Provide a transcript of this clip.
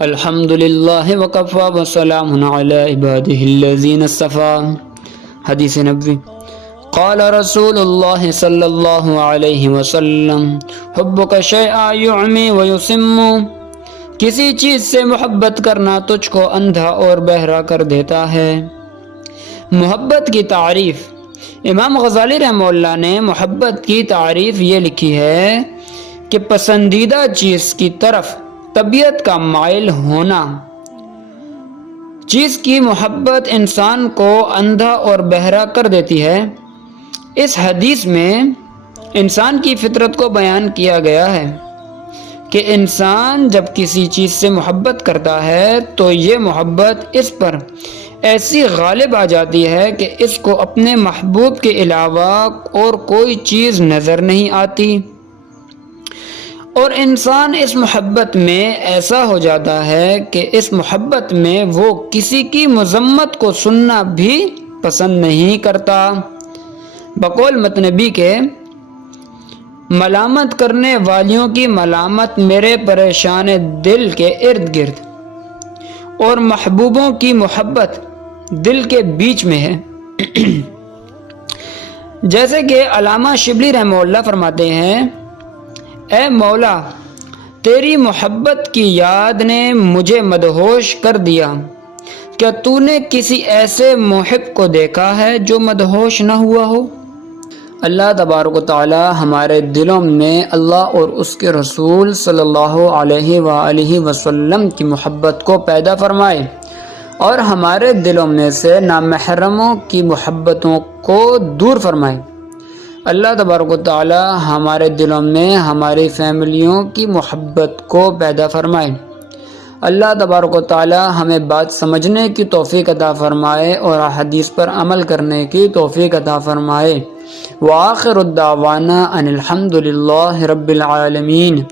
الحمد للہ وکفا وسلام علی عبادہ الذین اصطفیٰ۔ حدیث نبوی۔ قال رسول اللہ صلی اللہ علیہ وسلم حبک شیئا یعمی ویسم، کسی چیز سے محبت کرنا تجھ کو اندھا اور بہرا کر دیتا ہے۔ محبت کی تعریف۔ امام غزالی رحمہ اللہ نے محبت کی تعریف یہ لکھی ہے کہ پسندیدہ چیز کی طرف طبیعت کا مائل ہونا۔ چیز کی محبت انسان کو اندھا اور بہرا کر دیتی ہے۔ اس حدیث میں انسان کی فطرت کو بیان کیا گیا ہے کہ انسان جب کسی چیز سے محبت کرتا ہے تو یہ محبت اس پر ایسی غالب آ جاتی ہے کہ اس کو اپنے محبوب کے علاوہ اور کوئی چیز نظر نہیں آتی، اور انسان اس محبت میں ایسا ہو جاتا ہے کہ اس محبت میں وہ کسی کی مذمت کو سننا بھی پسند نہیں کرتا۔ بقول متنبی کے، ملامت کرنے والیوں کی ملامت میرے پریشان دل کے ارد گرد، اور محبوبوں کی محبت دل کے بیچ میں ہے۔ جیسے کہ علامہ شبلی رحمہ اللہ فرماتے ہیں، اے مولا، تیری محبت کی یاد نے مجھے مدہوش کر دیا، کیا تو نے کسی ایسے محب کو دیکھا ہے جو مدہوش نہ ہوا ہو؟ اللہ تبارک و تعالی ہمارے دلوں میں اللہ اور اس کے رسول صلی اللہ علیہ وآلہ وسلم کی محبت کو پیدا فرمائے، اور ہمارے دلوں میں سے نامحرموں کی محبتوں کو دور فرمائے۔ اللہ تبارک و تعالی ہمارے دلوں میں ہماری فیملیوں کی محبت کو پیدا فرمائے۔ اللہ تبارک و تعالی ہمیں بات سمجھنے کی توفیق عطا فرمائے اور احادیث پر عمل کرنے کی توفیق عطا فرمائے۔ وآخر الدعوانا ان الحمد للہ رب العالمین۔